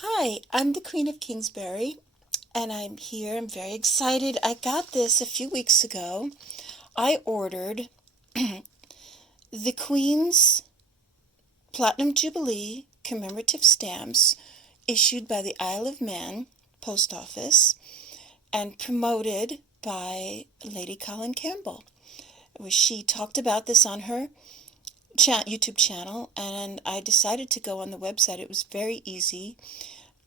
Hi, I'm the Queen of Kingsbury, and I'm here. I'm very excited. I got this a few weeks ago. I ordered the Queen's Platinum Jubilee commemorative stamps issued by the Isle of Man Post Office and promoted by Lady Colin Campbell. She talked about this on her YouTube channel, and I decided to go on the website. It was very easy.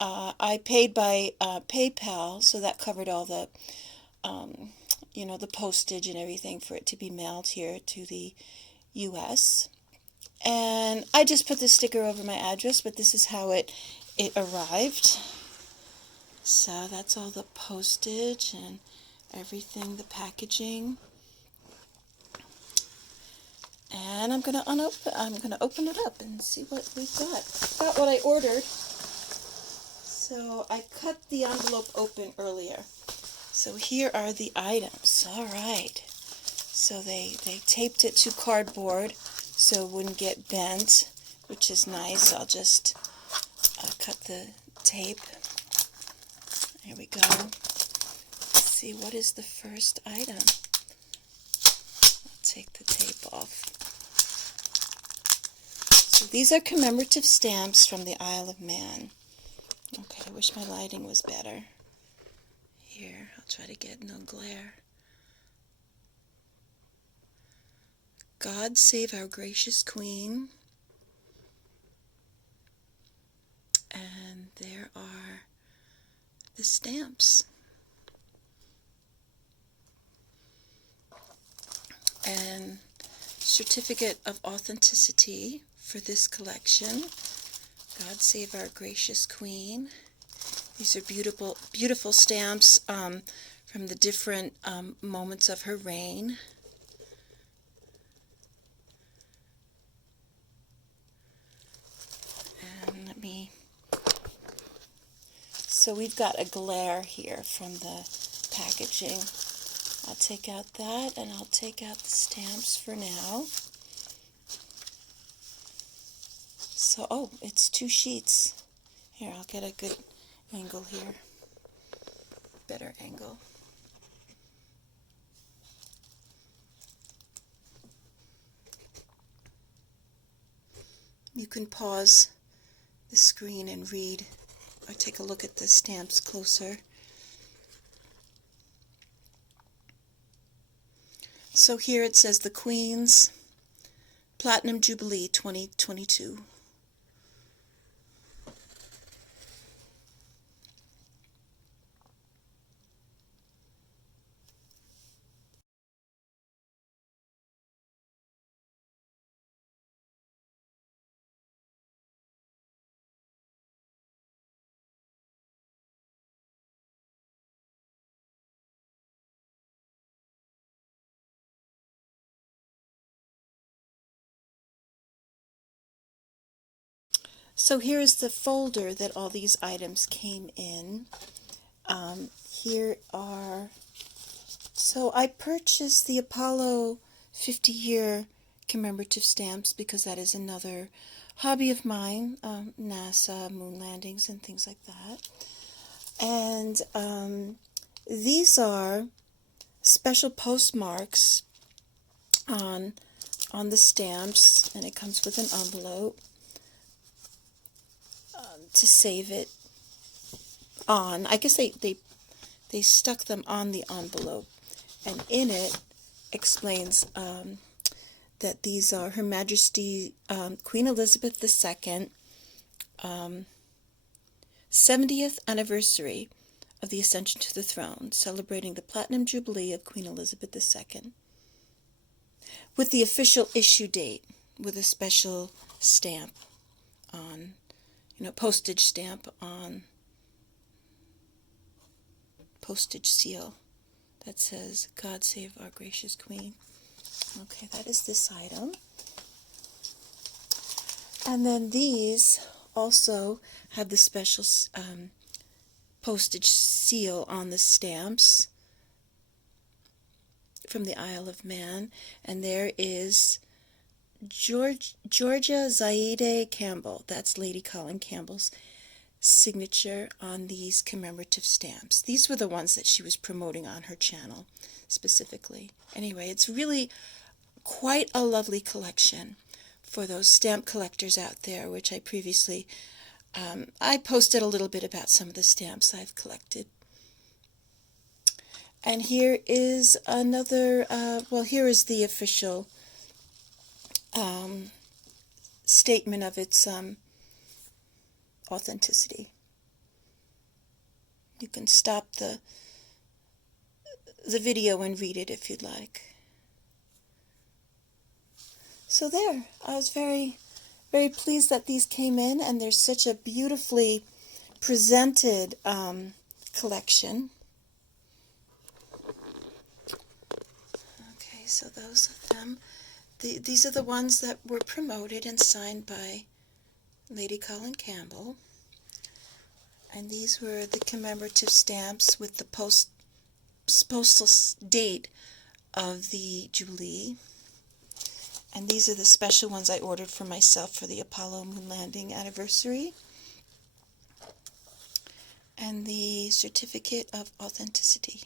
I paid by PayPal, so that covered all um, the postage and everything for it to be mailed here to the U.S. And I just put the sticker over my address, but this is how it arrived. So that's all the postage and everything, the packaging. And I'm gonna open it up and see what we've got. Got what I ordered. So I cut the envelope open earlier. So here are the items. All right. So they taped it to cardboard so it wouldn't get bent, which is nice. I'll just cut the tape. Here we go. Let's see, what is the first item? I'll take the tape off. So these are commemorative stamps from the Isle of Man. Okay, I wish my lighting was better. Here, I'll try to get no glare. God save our gracious Queen. And there are the stamps. And certificate of authenticity for this collection. God save our gracious Queen. These are beautiful, beautiful stamps from the different moments of her reign. And so we've got a glare here from the packaging. I'll take out that, and I'll take out the stamps for now. So, oh, it's two sheets. Here, I'll get a good angle here. Better angle. You can pause the screen and read or take a look at the stamps closer. So here it says the Queen's Platinum Jubilee 2022. So here's the folder that all these items came in. Here are, so I purchased the Apollo 50-year commemorative stamps because that is another hobby of mine, NASA, moon landings, and things like that. And these are special postmarks on the stamps, and it comes with an envelope to save it on. I guess they stuck them on the envelope, and in it explains that these are Her Majesty Queen Elizabeth II 70th anniversary of the Ascension to the Throne, celebrating the Platinum Jubilee of Queen Elizabeth II, with the official issue date, with a special stamp on, postage stamp on, postage seal that says, God save our gracious Queen. Okay, that is this item. And then these also have the special postage seal on the stamps from the Isle of Man. And there is Georgia Zaide Campbell. That's Lady Colin Campbell's signature on these commemorative stamps. These were the ones that she was promoting on her channel specifically. Anyway, it's really quite a lovely collection for those stamp collectors out there, which I previously, I posted a little bit about some of the stamps I've collected. And here is another, well, here is the official statement of its authenticity. You can stop the video and read it if you'd like. So there, I was very, very pleased that these came in, and there's such a beautifully presented collection. Okay, so those of them. These are the ones that were promoted and signed by Lady Colin Campbell. And these were the commemorative stamps with the postal date of the Jubilee. And these are the special ones I ordered for myself for the Apollo moon landing anniversary. And the certificate of authenticity.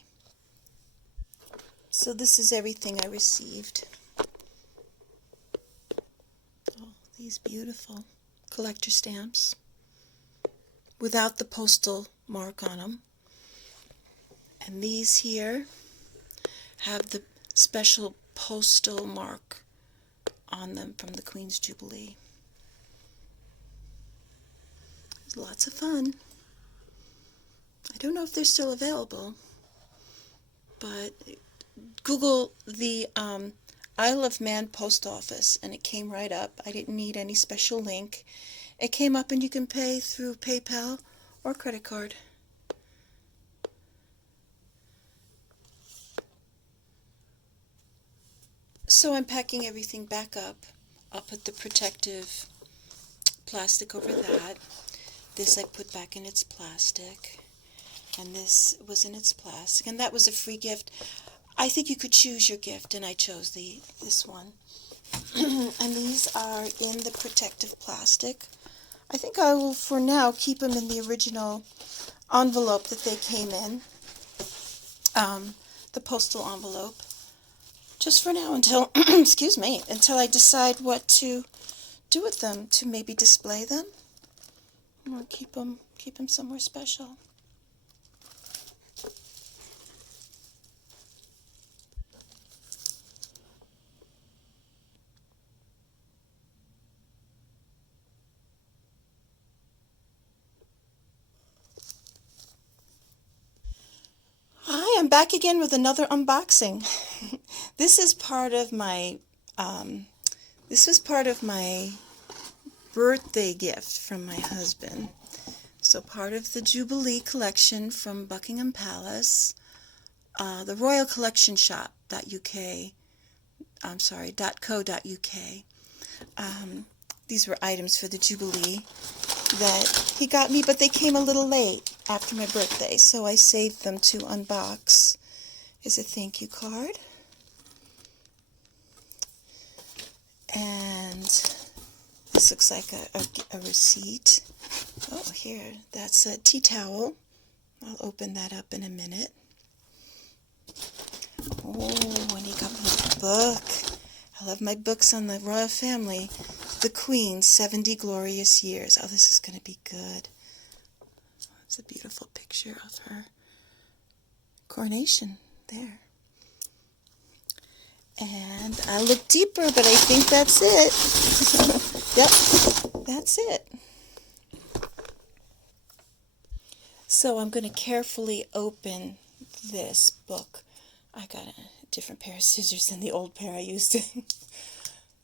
So this is everything I received. Oh, these beautiful collector stamps without the postal mark on them. And these here have the special postal mark on them from the Queen's Jubilee. It was lots of fun. I don't know if they're still available, but Google the Isle of Man post office and it came right up. I didn't need any special link. It came up and you can pay through PayPal or credit card. So I'm packing everything back up. I'll put the protective plastic over that. This I put back in its plastic. And this was in its plastic. And that was a free gift. I think you could choose your gift, and I chose this one. And these are in the protective plastic. I think I will, for now, keep them in the original envelope that they came in. The postal envelope. Just for now until, excuse me, until I decide what to do with them, to maybe display them or keep them somewhere special. Hi, I'm back again with another unboxing. This is part of my birthday gift from my husband. So part of the Jubilee collection from Buckingham Palace, the Royal Collection Shop.uk. I'm sorry, .co.uk. These were items for the Jubilee that he got me, but they came a little late after my birthday, so I saved them to unbox. Is a thank you card. And this looks like a receipt. Oh, here, that's a tea towel. I'll open that up in a minute. Oh, and he got me a book. I love my books on the royal family. The Queen's 70 Glorious Years. Oh, this is going to be good. It's a beautiful picture of her coronation there. And I look deeper, but I think that's it. Yep, that's it. So I'm going to carefully open this book. I got a different pair of scissors than the old pair I used.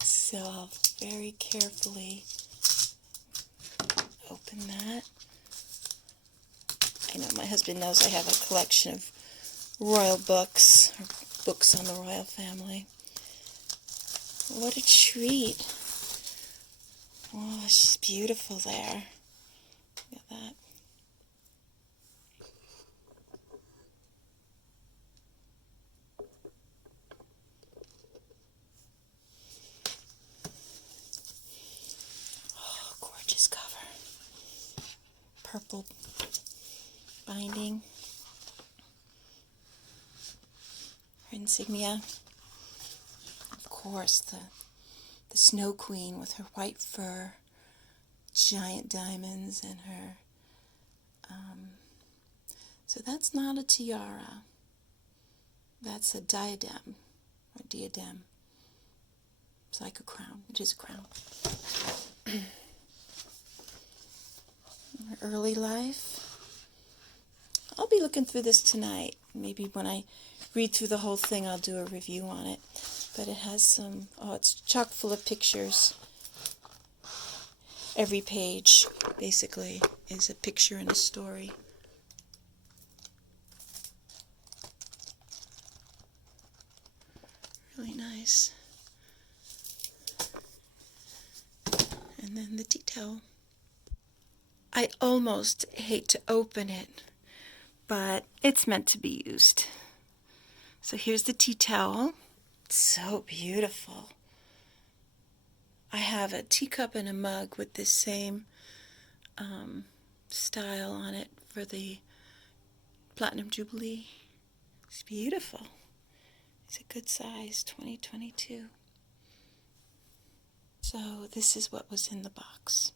So I'll very carefully open that. I know my husband knows I have a collection of royal books, or books on the royal family. What a treat. Oh, she's beautiful there. Look at that. Oh, gorgeous cover. purple binding. Her insignia. Of course, the Snow Queen with her white fur, giant diamonds, and her... so that's not a tiara. That's a diadem, or diadem. It's like a crown. It is a crown. Her early life. I'll be looking through this tonight. Maybe when I read through the whole thing, I'll do a review on it. But it has some... oh, it's chock full of pictures. Every page, basically, is a picture and a story. Really nice. And then the tea towel. I almost hate to open it, but it's meant to be used. So here's the tea towel. It's so beautiful. I have a teacup and a mug with this same style on it for the Platinum Jubilee. It's beautiful. It's a good size, 2022. So this is what was in the box.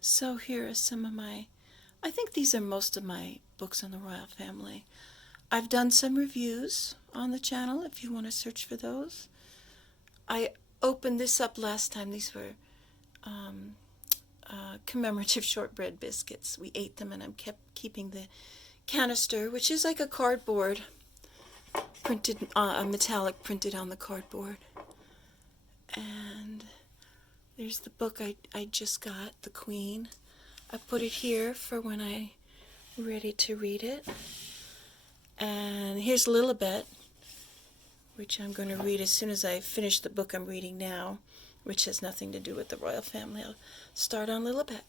So here are some of my... I think these are most of my books on the royal family. I've done some reviews on the channel if you want to search for those. I opened this up last time. These were commemorative shortbread biscuits. We ate them, and I'm keeping the canister, which is like a cardboard, printed, a metallic printed on the cardboard. And there's the book I just got, The Queen. I put it here for when I'm ready to read it. And here's Lilibet, which I'm going to read as soon as I finish the book I'm reading now, which has nothing to do with the royal family. I'll start on Lilibet.